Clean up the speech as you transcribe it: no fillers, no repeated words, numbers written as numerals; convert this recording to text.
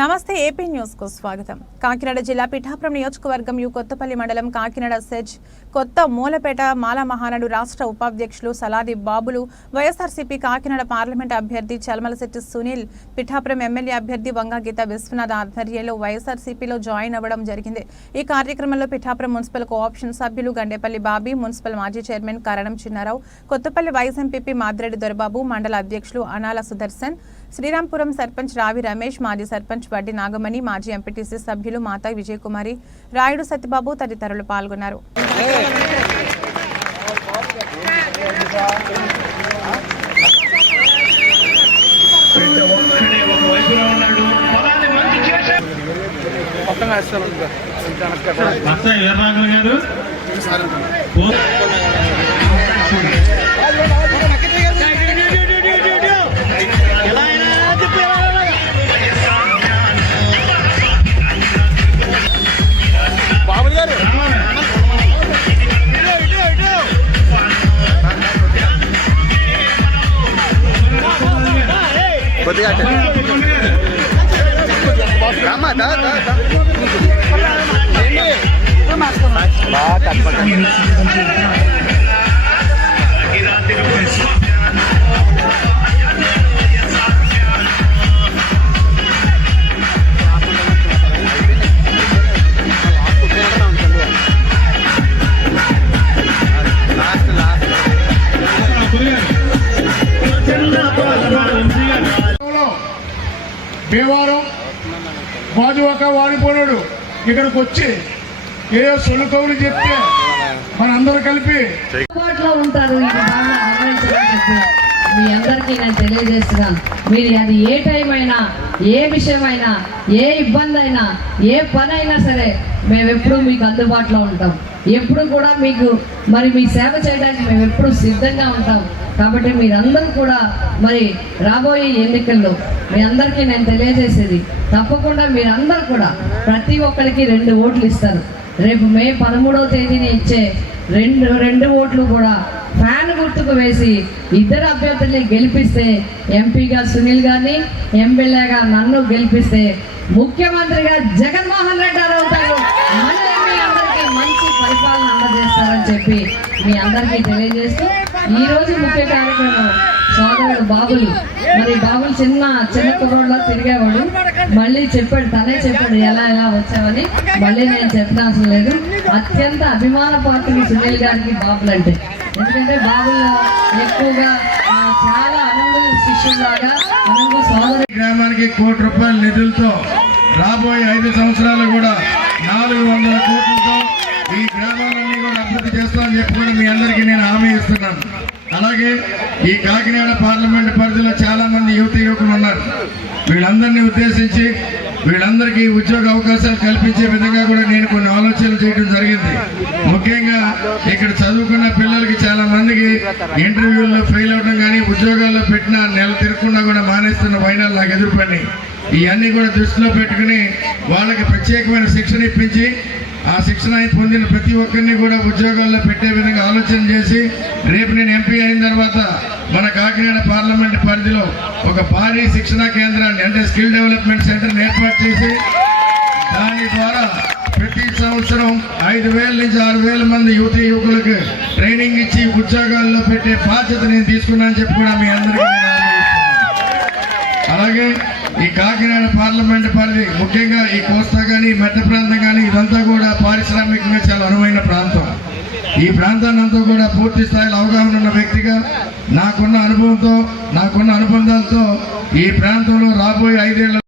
నమస్తే AP news కు స్వాగతం. కాకినాడ జిల్లా పిఠాపురం నియోజకవర్గం కొత్తపల్లి మండలం కాకినాడ సెజ్ కొత్త మూలపేట మాల మహానాడు రాష్ట్ర ఉపాధ్యక్షులు సలాది బాబులు, వైఎస్ఆర్సీపీ కాకినాడ పార్లమెంట్ అభ్యర్థి చలమలశెట్టి సునీల్, పిఠాపురం ఎమ్మెల్యే అభ్యర్థి వంగగీత విశ్వనాథ్ ఆధ్వర్యంలో వైఎస్ఆర్సీపీలో జాయిన్ అవ్వడం జరిగింది. ఈ కార్యక్రమంలో పిఠాపురం మున్సిపల్ కోఆప్షన్ సభ్యులు గండేపల్లి బాబీ, మున్సిపల్ మాజీ చైర్మన్ కరణం చిన్నారావు, కొత్తపల్లి వైస్ ఎంపీపీ మాదిరెడ్డి దొరబాబు, మండల అధ్యక్షులు అనాల సుదర్శన్, శ్రీరాంపురం సర్పంచ్ రావి రమేష్, మాజీ సర్పంచ్ వడ్డి నాగమణి, మాజీ ఎంపీటీసీ సభ్యులు మాతా విజయకుమారి, రాయుడు సత్యబాబు తదితరులు పాల్గొన్నారు. భీమవరం వాజువాక వాడిపోయాడు. ఇక్కడికి వచ్చి ఏదో సొల్లు కవులు చెప్తే మనందరూ కలిపి ఉంటారు. మీ అందరికీ నేను తెలియజేస్తున్నాను, మీరు అది ఏ టైం అయినా, ఏ విషయమైనా, ఏ ఇబ్బంది అయినా, ఏ పని అయినా సరే మేము ఎప్పుడూ మీకు అందుబాటులో ఉంటాం. ఎప్పుడు కూడా మీకు మీ సేవ చేయడానికి మేము ఎప్పుడు సిద్ధంగా ఉంటాం. కాబట్టి మీరందరూ కూడా రాబోయే ఎన్నికల్లో మీ అందరికీ నేను తెలియజేసేది, తప్పకుండా మీరందరూ కూడా ప్రతి ఒక్కరికి 2 ఓట్లు ఇస్తారు. రేపు మే 13వ తేదీని ఇచ్చే రెండు ఓట్లు కూడా ఫ్యాన్ గుర్తుకు వేసి 2 అభ్యర్థుల్ని గెలిపిస్తే, ఎంపీగా సునీల్ గారిని, ఎమ్మెల్యేగా నన్ను గెలిపిస్తే ముఖ్యమంత్రిగా జగన్మోహన్ రెడ్డి గారు అవుతారు. మీ అందరికీ మంచి పరిపాలన అందజేస్తారని చెప్పి మీ అందరికీ తెలియజేస్తూ ఈ రోజు ముఖ్య కార్యక్రమం సోదరుడు బాబులు. బాబులు చిన్న కుర్రోడ్లో తిరిగేవాడు. మళ్ళీ చెప్పాడు, తనే చెప్పాడు ఎలా వచ్చావని. మళ్ళీ నేను చెప్పనవసరం లేదు. అత్యంత అభిమాన పాత్రులు సునీల్ గారికి బాబులు అంటే. ఎందుకంటే బాబులు ఎక్కువగా చాలా అనంత శిష్యులాగా అనంత సోదరు. గ్రామానికి ₹1 నిధులతో రాబోయే 5 సంవత్సరాలు కూడా 400 కోట్లతో ఈ గ్రామాలన్నీ కూడా అభివృద్ధి చేస్తామని చెప్పి కూడా మీ అందరికీ నేను హామీ ఇస్తున్నాను. అలాగే ఈ కాకినాడ పార్లమెంట్ పరిధిలో చాలా మంది యువకులు ఉన్నారు. వీళ్ళందరినీ ఉద్దేశించి వీళ్ళందరికీ ఉద్యోగ అవకాశాలు కల్పించే విధంగా కూడా నేను కొన్ని ఆలోచనలు చేయడం జరిగింది. ముఖ్యంగా ఇక్కడ చదువుకున్న పిల్లలకి చాలా మందికి ఇంటర్వ్యూల్లో ఫెయిల్ అవడం కానీ, ఉద్యోగాల్లో పెట్టిన నెల తిరగకుండా కూడా మానేస్తున్న వైనాలు నాకు ఎదురుపడినాయి. ఇవన్నీ కూడా దృష్టిలో పెట్టుకుని వాళ్ళకి ప్రత్యేకమైన శిక్షణ ఇప్పించి, ఆ శిక్షణ పొందిన ప్రతి ఒక్కరిని కూడా ఉద్యోగాల్లో పెట్టే విధంగా ఆలోచన చేసి, రేపు నేను ఎంపీ అయిన తర్వాత మన కాకినాడ పార్లమెంట్ పరిధిలో ఒక భారీ శిక్షణా కేంద్రాన్ని, అంటే స్కిల్ డెవలప్మెంట్ సెంటర్ని ఏర్పాటు చేసి, దాని ద్వారా ప్రతి సంవత్సరం 5,000 నుంచి 6,000 మంది యువకులకు ట్రైనింగ్ ఇచ్చి ఉద్యోగాల్లో పెట్టే బాధ్యత నేను తీసుకున్నానని చెప్పి కూడా మీ అందరికీ. అలాగే ఈ కాకినాడ పార్లమెంట్ పరిధి, ముఖ్యంగా ఈ కోస్తా కానీ, మధ్య ప్రాంతం కానీ, ఇదంతా కూడా పారిశ్రామికంగా చాలా అనువైన ప్రాంతం. ఈ ప్రాంతాన్ని అంతా కూడా పూర్తి స్థాయిలో అవగాహన ఉన్న వ్యక్తిగా, నాకున్న అనుభవంతో, నాకున్న అనుబంధాలతో ఈ ప్రాంతంలో రాబోయే 5 ఏళ్ల